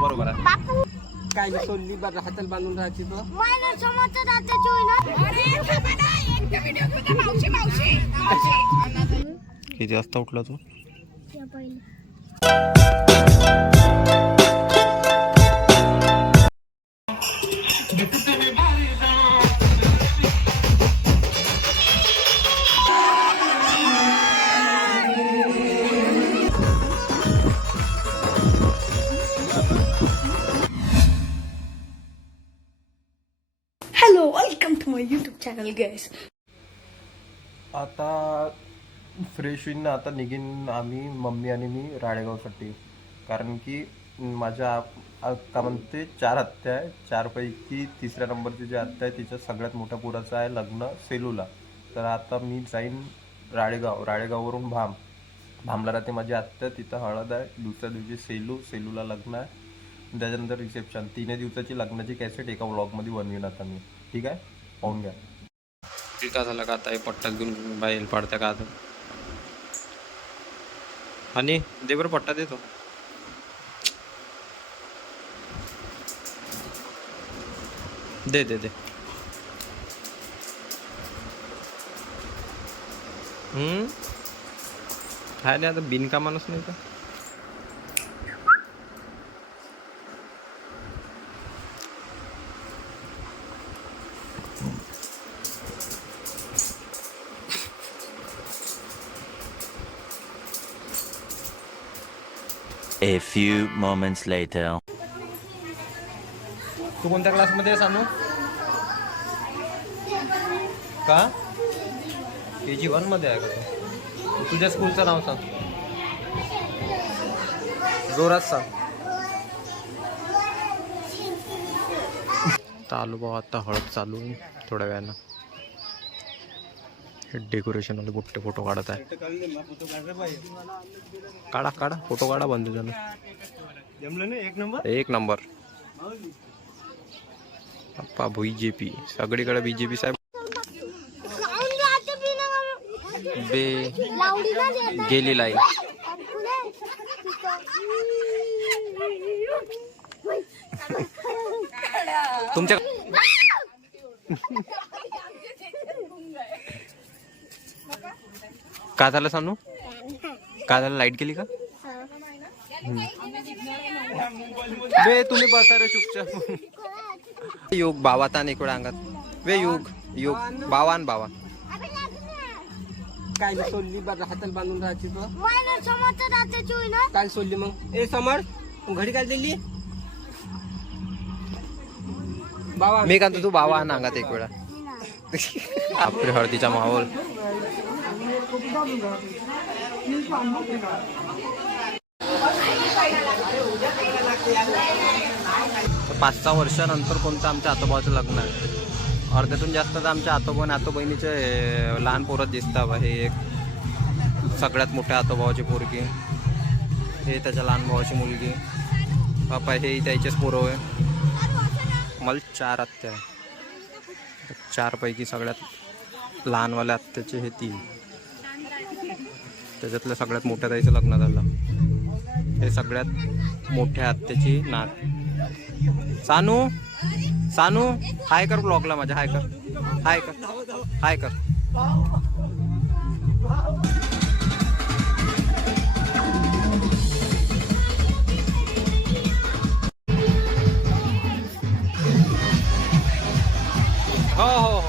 बरोबर आहे. काय सोडली बरं हाताला बांधून राहायची तो किती वाजता उठला तू? Hello, welcome to my YouTube channel, guys. आता फ्रेश होईन ना, आता निघीन आम्ही, मम्मी आणि मी राळेगावसाठी. कारण की माझ्या का म्हणते 4 हत्या आहे. 4 पैकी 3ऱ्या नंबरची जी हत्या आहे तिच्या सगळ्यात मोठ्या पुराचं आहे लग्न सेलूला. तर आता मी जाईन राळेगाववरून भामला राहते माझी आत्या, तिथं हळद आहे. दुसऱ्या दिवशी सेलूला लग्न आहे. त्याच्यानंतर रिसेप्शन. 3 दिवसाची लग्नाची कॅसेट एका व्लॉगमध्ये बनवीन आता मी. ठीक आहे, पाहून घ्या. का झालं का आता हे पट्टा घेऊन बाहेर पाडत्या का आता? आणि दे बरं पट्टा देतो. दे दे दे. काय नाही, आता बिनकामानच नाही का? A few moments later. तू कोणत्या क्लासमध्ये आहे सानू? का KG1 मध्ये आहे का तू? तुझ्या स्कूलचं नाव सांग, जोरात सांग. चालू भाऊ, आता हळद चालू थोड्या वेळानं. डेकोरेशन वाले मोठे फोटो काढत आहे. काढा फोटो काढा, बंद झालं. एक नंबर अप्पा. BJP सगळीकडे BJP साहेब. गेली लाई तुमच्या. का झालं सानू? का झालं? लाईट गेली का? बे तुम्ही बसा रे चुपचाप. योग बावा तान इकडे अंगात वे. योग बावान काय सोडली बरं हाताला बांधून राहायची तो काय सोडली मग? ए समर, घडी काय दिली बाबा? मी का तू बावा आण अंगात एक वेळा. आपल्या हळदीचा माहोल. 5-6 वर्षानंतर कोणतं आमच्या आतोबाचं लग्न आहे. अर्ध्यातून जास्त तर आमच्या आतोबहिणीचे लहान पोरं दिसतात. हे एक सगळ्यात मोठ्या आतोबाची पोरगी, हे त्याच्या लहान भावाची मुलगी, बापा हे त्याचेच पोरं आहे. मला 4 आत्या आहे. 4 पैकी सगळ्यात लहानवाल्या आत्याचे हे 3. त्याच्यातल्या सगळ्यात मोठ्या ताईचं लग्न झालं. हे सगळ्यात मोठ्या आत्याची नात. सानू हाय कर ब्लॉगला माझ्या. हाय कर. हो.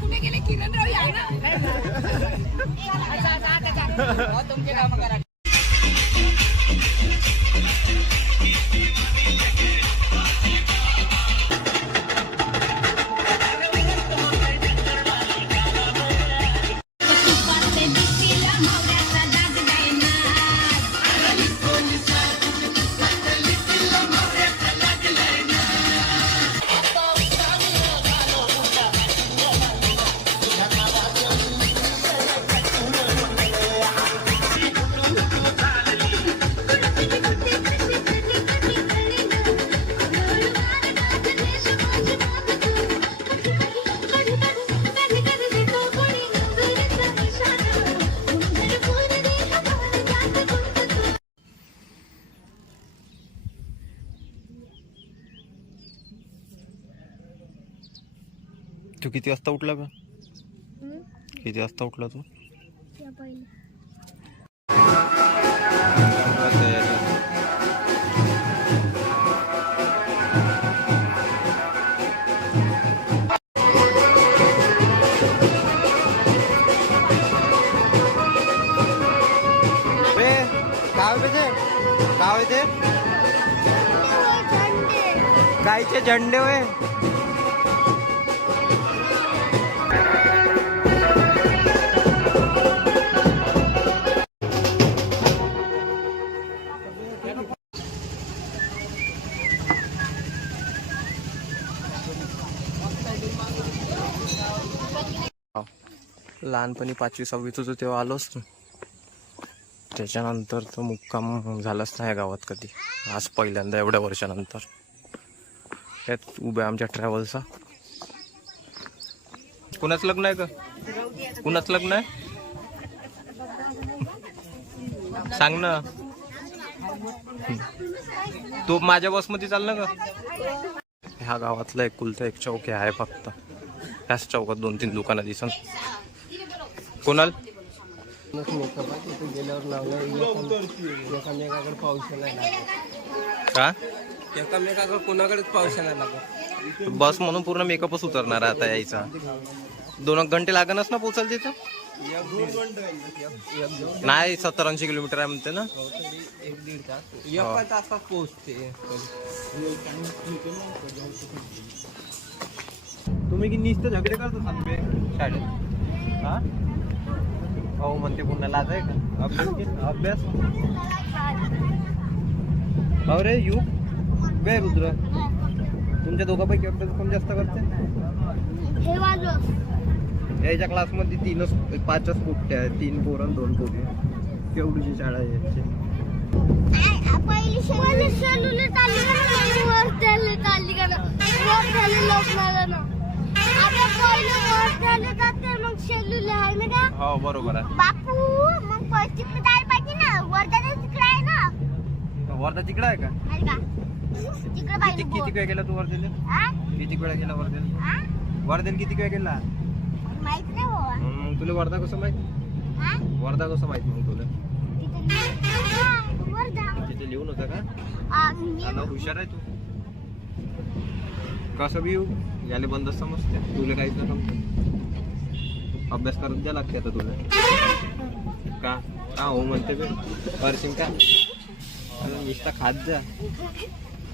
कुठे गेले किरण राव या ना. तुमचे काम करा. तू किती वाजता उठला का? किती वाजता उठला तू? काय ते कायचे झंडे होय? लहानपणी 5वी 6वीत होतो तेव्हा आलोच ना. त्याच्यानंतर तर मुक्काम झालाच नाही गावात कधी. आज पहिल्यांदा एवढ्या वर्षानंतर. यात उभ्या आमच्या ट्रॅव्हल्सचा. कुणाच लग्न आहे का? कुणाच लग्न आहे सांग ना. तो माझ्या बसमध्ये चाल ना का? ह्या गावातला एकुलता एक चौक आहे फक्त. ह्याच चौकात 2-3 दुकानं दिसन. कोणाल मेकअप आहे तिथे गेल्यावर लावलं एकामेकाकडे पाऊस नाही लागत. का? एकामेकाकडे कोणाकडेच पाऊस नाही लागत. बस म्हणून पूर्ण मेकअपच उतरणार आता यायचा. 2 घंटे लागणच ना पोचाल तिथं? नाही 70-80 किलोमीटर आहे म्हणते ना. 1-1.5 तास एका तासात पोहोचते. तुम्ही की नुसतं झगडे करतो सांगते शाळेत? हा हो म्हणते पुन्हा लाज आहे का? अभ्यास अरे यू बे रुद्र तुमच्या दोघांपैकी अभ्यास कोण जास्त करते? याच्या क्लासमध्ये 5च पोट्टे आहेत. 3 पोरं 2 पोरी. केवढीची शाळा आहे याची? हो बरोबर आहे. बापू मग पश्चिम जायला पाहिजे ना. वर्धा तिकडे आहे ना. वर्धा तिकडे आहे का? आहे का? तिकडे पाहिजे. किती वेळ गेला तू वर्धेला? किती वेळा गेला वर्धेला? वर्धेला किती वेळ गेला? माहित नाही बाबा. मग तुला वर्धा कसं माहित? वर्धा कसं माहित मग तुला? वर्धा तिथे लिहून होतं का? आला हुशार आहे तू. कसं बी येऊ याले बंदच समजते. तुला काहीच नाही समजत. अभ्यास करत द्या लागते आता तुला. का का हो म्हणते बे करशील का? नुसता खात जा.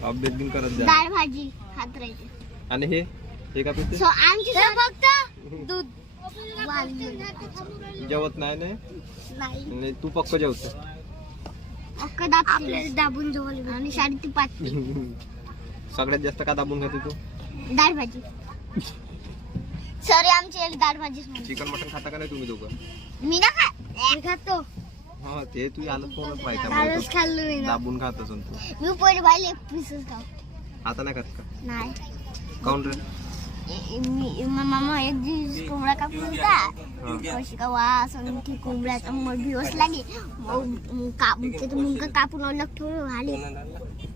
अभ्यास बिन करत जा. डाळ भाजी खात राहायची. आणि हे का पिते? आमची फक्त दूध जेवत नाही ना? नाही. तू पक्क जेवतो. आपल्याला दाबून जेवलं आणि 5:30. सगळ्यात जास्त का दाबून खाते तू? डाळ भाजी. सॉरी आमची डाळ भाजीच म्हणते. चिकन मटन खाता का नाही तुम्ही दोघं? मी ना मी खातो. हा ते तू आलं कोणच कालच माहिती खाल्लो मी ना. दाबून खात असून तू. मी पहिले बायले पीसच खाऊ. आता नाही खात का? नाही. काऊन रे? मामा एक दिवस कोंबडा कापून होता. कशी का वास आणि कोंबड्याचा मग दिवस लागे. मग मुंग कापून अलग ठेवून आले.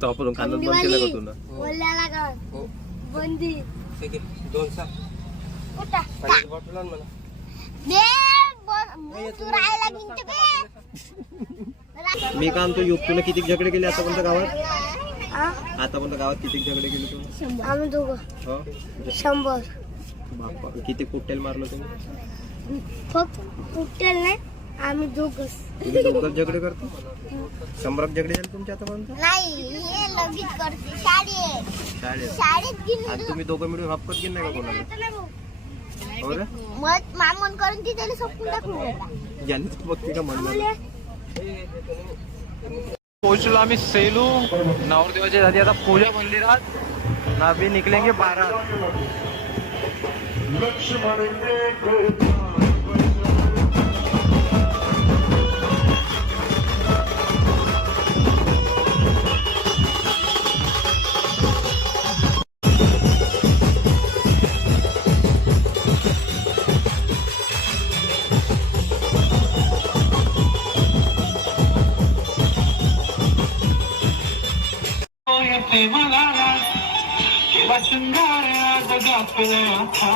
तो आपण खाणं बंद केलं का तुला? बोलायला का बंदी 2 सा कुठं बॉटल आण मला. तू राहायला गिनते बे. मी का आणतो युग तुला किती झगडे केले आतापर्यंत गावात? आतापर्यंत गावात किती झगडे केले तू? आम्ही दोघं हो 100. बापा किती कुट्टेल मारलं तुम्ही? फक्त कुठेल नाही आम्ही दोघंच. तुम्ही दोघंच झगडे करतो? 100 झगडे झाले तुमचे आतापर्यंत? नाही हे लगेच करते शाळेत शाळेत गेली. आणि तुम्ही दोघं मिळून हप्पत गेले नाही का कोणाला? हो रे मग मामून करून ती त्याला सोपून टाकून गेला. ज्यांनी बघते का म्हणलं. पोहोचलो आम्ही सेलू. नवरदेवाची झाली आता पूजा मंदिरात. नाभी निकलेंगे 12. प्रेमाला केला शृंगार आज गाफला था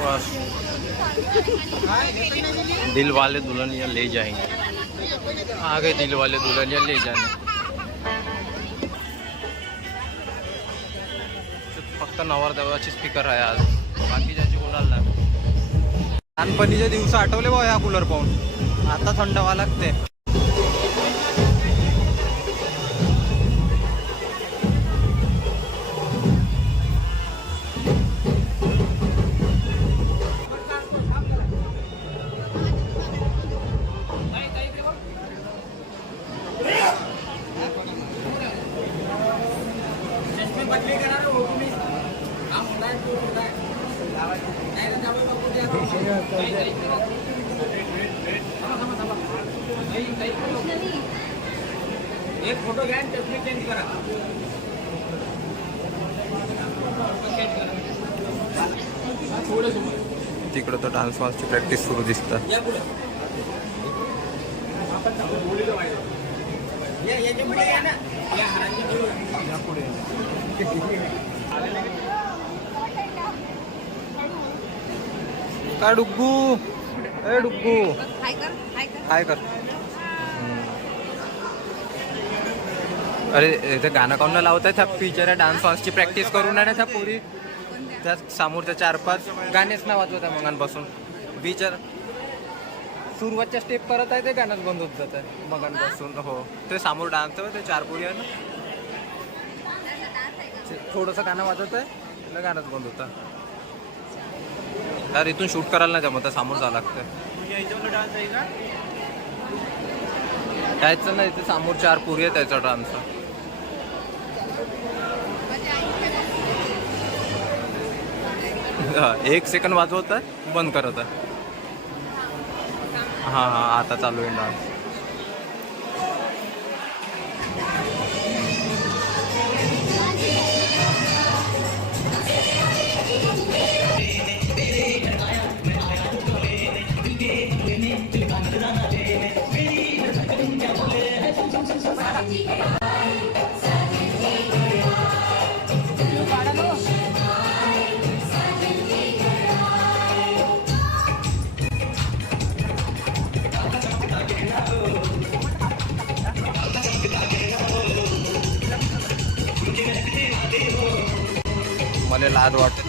बस दिल वाले दुल्हनिया ले जाएंगे, आ गए दिल वाले दुल्हनिया ले जाने. फक्त नवरदेवाची स्पीकर आहे आज, बाकीच्याची कोणाला नाही. लहानपणीचे दिवस आठवले बा या कूलर पाहून. आता थंड व्हावं लागते. एक फोटो घ्या आणि चष्मे चेंज करा. तिकडं तर डान्स मास्टरची प्रॅक्टिस सुरू दिसतं. काय डुग्गू, ए डुग्गू, हाय कर. अरे इथे गाणं काऊन लावत आहे त्या पिक्चर डान्स फॉर्म्सची प्रॅक्टिस करून आहे ना त्या पोरी. त्या समोरच्या 4-5 गाणेच ना वाजवत आहे मगांपासून. पिक्चर सुरुवातच्या स्टेप करत आहे ते गाणंच बंद होत जात आहे मगांपासून. हो ते समोर डान्स ते 4 पोरी आहे ना, थोडंसं गाणं वाजवत आहे, गाणंच बंद होतं. यार इथून शूट करायला नाही जमत, समोर जावं लागतं. त्याचं ना इथे समोर 4 पोरी आहे त्याचा डान्स. एक सेकंड वाजवत आहे, बंद करत आहे. हां आता चालू आहे डान्स. मला लाज वाटत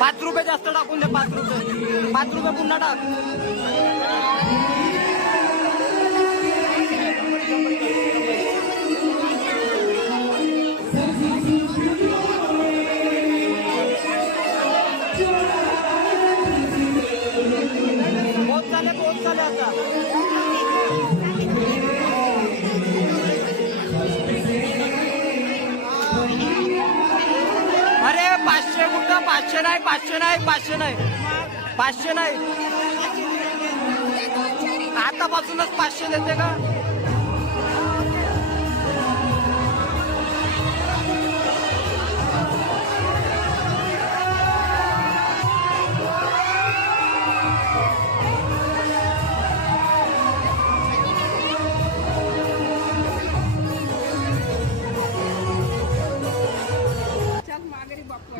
₹5 जास्त टाकून दे. ₹5 पुन्हा टाक. बहुत चाले आता. अरे 500 कुठं? 500 नाही, 500 नाही, 500 नाही, 500 नाही. आतापासूनच 500 देते का?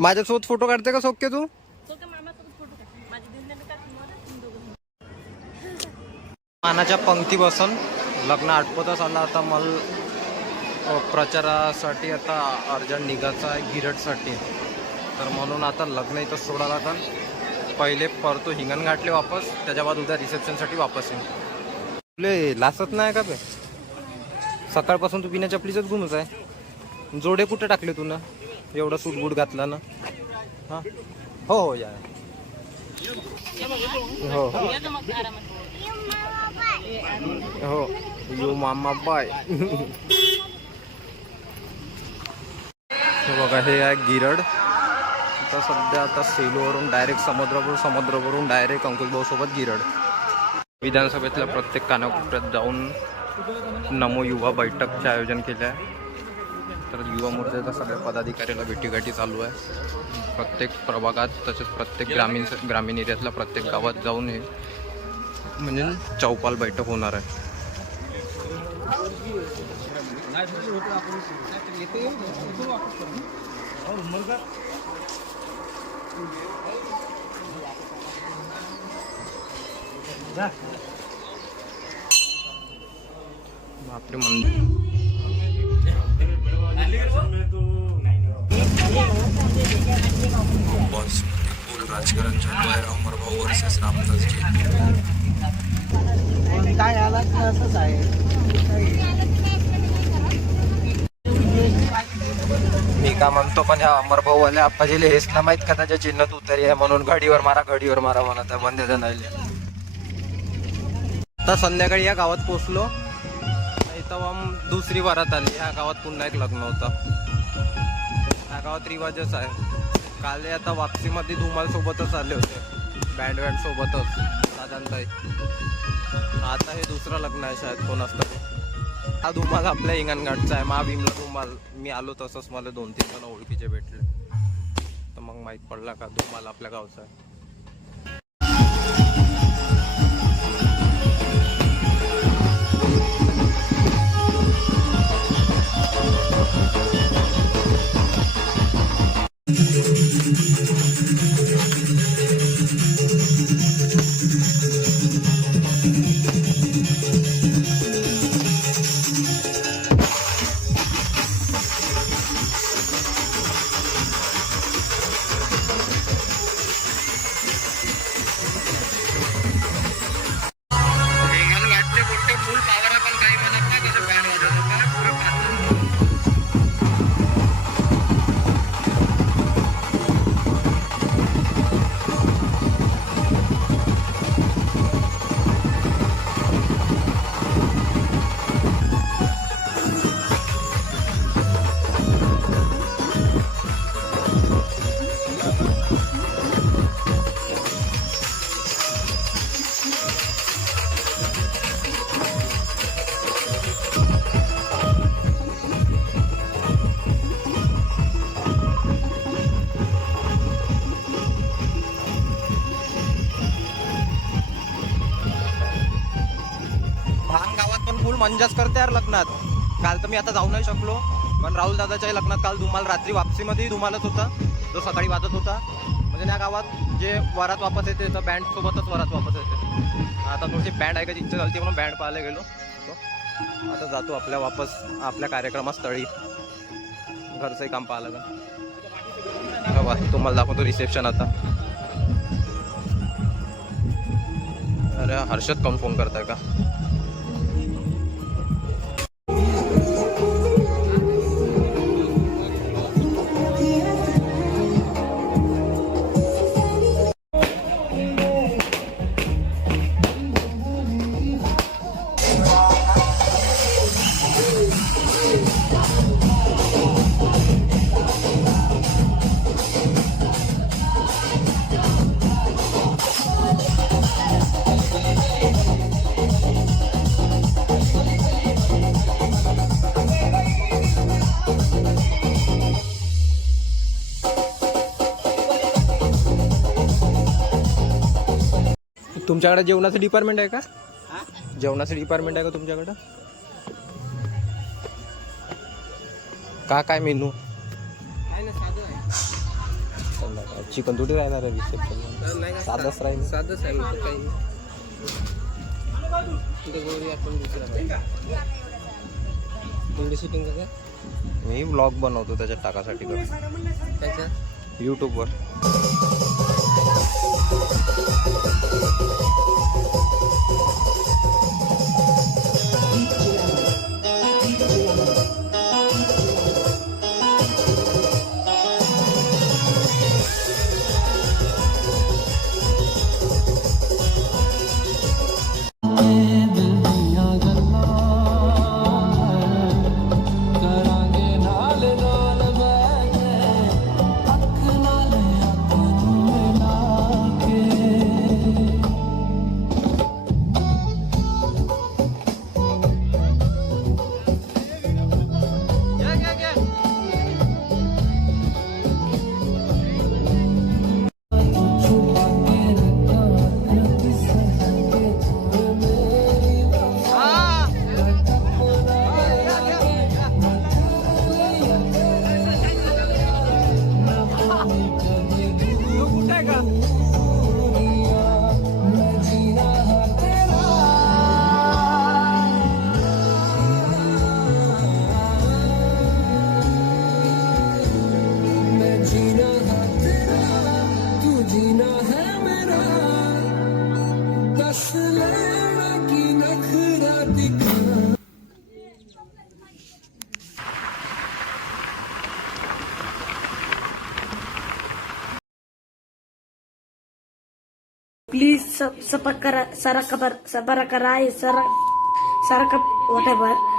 माझ्यासोबत फोटो काढते का सोके तू? मानाच्या पंक्ती बसून लग्न आटपतच आला. आता मला प्रचारासाठी आता अर्जंट निघायचं आहे गिरटसाठी, तर म्हणून आता लग्न इथं सोडा लागल. पहिले परतो हिंगण घाटले वापस, त्याच्या बाद उद्या रिसेप्शनसाठी वापस येईन. तुले लासत नाही का बे? सकाळपासून तू बिना चपलीचंच घुमच आहे. जोडे कुठे टाकले तू ना? एवढं सूटबूट घातला ना? हां हो हो या हो हो यू मामा बाय. हे बघा हे आहे गिरड. आता सध्या आता सेलूवरून डायरेक्ट समुद्रावरून डायरेक्ट अंकुशभाऊ सोबत गिरड. विधानसभेतल्या प्रत्येक कानाकोपऱ्यात जाऊन नमो युवा बैठकचे आयोजन केले आहे. तर युवा मोर्चाच्या सगळ्या पदाधिकाऱ्याला भेटीगाठी चालू आहे प्रत्येक प्रभागात, तसेच प्रत्येक ग्रामीण एरियातल्या प्रत्येक गावात जाऊन हे म्हणजे चौपाल बैठक होणार आहे. आपले राजकारणच्या बाहेर अमरभाऊ वर्सेस रामदासजी. काय आला असंच आहे. मी का म्हणतो, पण ह्या अमरभाऊ वाल्या आप्पाजीले हेच ना माहित का त्याच्या चिन्हात उतरी आहे म्हणून घडीवर मारा म्हणत आहे बंद नाही. आता संध्याकाळी या गावात पोचलो, इथं दुसरी वरात आली. ह्या गावात पुन्हा एक लग्न होतं. ह्या गावात रिवाजच आहे. काल आता वापसीमध्ये धुमाल सोबतच आले होते, बँड सोबतच दादांताई. आता हे दुसरं लग्न आहे शायद, कोण असतं. हा धुमाल आपल्या हिंगणघाटचा आहे, महाभीमला धुमाल. मी आलो तसंच मला 2-3 जण ओळखीचे भेटले, तर मग माहीत पडला का धुमाल आपल्या गावचा आहे. मंजाच करते यार लग्नात. काल तर मी आता जाऊ नाही शकलो, पण राहुल दादाच्याही लग्नात काल धुमाल, रात्री वापसीमध्येही धुमालच होता, जो सकाळी वाजत होता. म्हणजे त्या गावात जे वरात वापस येते तर बँड सोबतच वरात वापस येते. आता थोडीशी बँड ऐकायची इच्छा झाली म्हणून बँड पाहायला गेलो. आता जातो आपल्या वापस आपल्या कार्यक्रमास्थळी. घरचंही काम पाहायला लागेल. बघा तुम्हाला दाखवतो रिसेप्शन आता. अरे हर्षद कोण फोन करताय का? तुमच्याकडे जेवणाचं डिपार्टमेंट आहे का? जेवणाचं डिपार्टमेंट आहे का तुमच्याकडं? काय मेनू? चिकन थोडी राहणार आहे रिसेप्शन, नाही का? साधंच राहील. साधंच आहे मग काही नाही. इथे गोळी आपण दुसऱ्या व्हिडिओ शूटिंग का? मी ब्लॉग बनवतो त्याच्यात टाकासाठी त्याच्या यूट्यूबवर. Please subscribe, whatever.